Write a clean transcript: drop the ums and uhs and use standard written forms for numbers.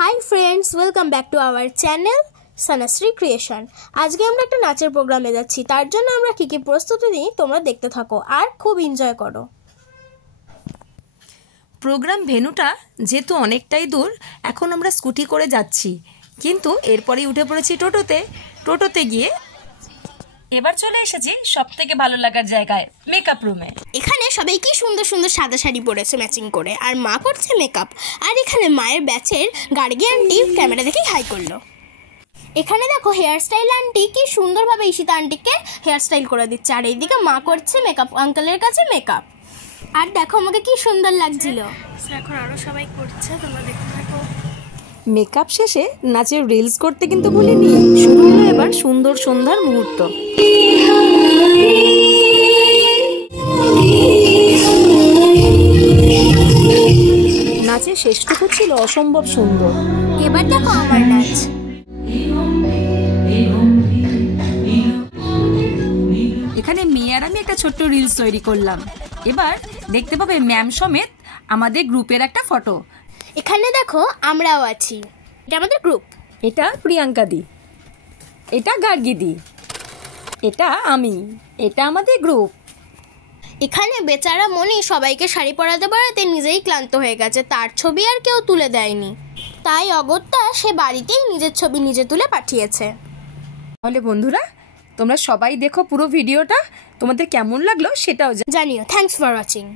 High friends, welcome back to our channel Sanashree creation. আজকে আমরা একটা নাচের প্রোগ্রামে যাচ্ছি, তার জন্য আমরা কী কী প্রস্তুতি নিই তোমরা দেখতে থাকো আর খুব এনজয় করো। প্রোগ্রাম ভেন্যুটা যেহেতু অনেকটাই দূর, এখন আমরা স্কুটি করে যাচ্ছি, কিন্তু এরপরেই উঠে পড়েছি টোটোতে গিয়ে এবার চলে এসেছি সব থেকে ভালো লাগার জায়গায়, মেকআপ রুমে। এখানে সবাই কি সুন্দর সুন্দর সাদা শাড়ি পরেছে ম্যাচিং করে, আর মা করছে মেকআপ। আর এখানে মায়ের ব্যাচের গার্গী আন্টি ক্যামেরা দেখেই হাই করলো। এখানে দেখো হেয়ার স্টাইল আন্টি কি সুন্দরভাবে ঈশিতা আন্টিকে হেয়ার স্টাইল করে দিচ্ছে, আর এইদিকে মা করছে মেকআপ আঙ্কেলের কাছে মেকআপ। আর দেখো আমাকে কি সুন্দর লাগছিল। এখন আরো সবাই করছে, তোমরা দেখতে থাকো। মেকআপ শেষে নাচের রিলস করতে কিন্তু ভুলিনি। শুরু হলো এবার সুন্দর সন্ধ্যার মুহূর্ত। নাচের শেষটুকু ছিল অসম্ভব সুন্দর। এবার দেখো আমার নাচ। এখানে মেয়ে আর আমি একটা ছোট্ট রিলস তৈরি করলাম। এবার দেখতে পাবে ম্যাম সমেত আমাদের গ্রুপের একটা ফটো। এখানে দেখো আমরাও আছি, এটা আমাদের গ্রুপ। এটা প্রিয়াঙ্কা দি, এটা গার্গী দি, এটা আমি, এটা আমাদের গ্রুপ। এখানে বেচারা মনি সবাইকে শাড়ি পরাতে পরাতে নিজেই ক্লান্ত হয়ে গেছে, তার ছবি আর কেউ তুলে দেয়নি, তাই অগত্যা সে বাড়িতেই নিজের ছবি নিজে তুলে পাঠিয়েছে। তাহলে বন্ধুরা, তোমরা সবাই দেখো পুরো ভিডিওটা, তোমাদের কেমন লাগলো সেটাও জানিও। Thanks for watching.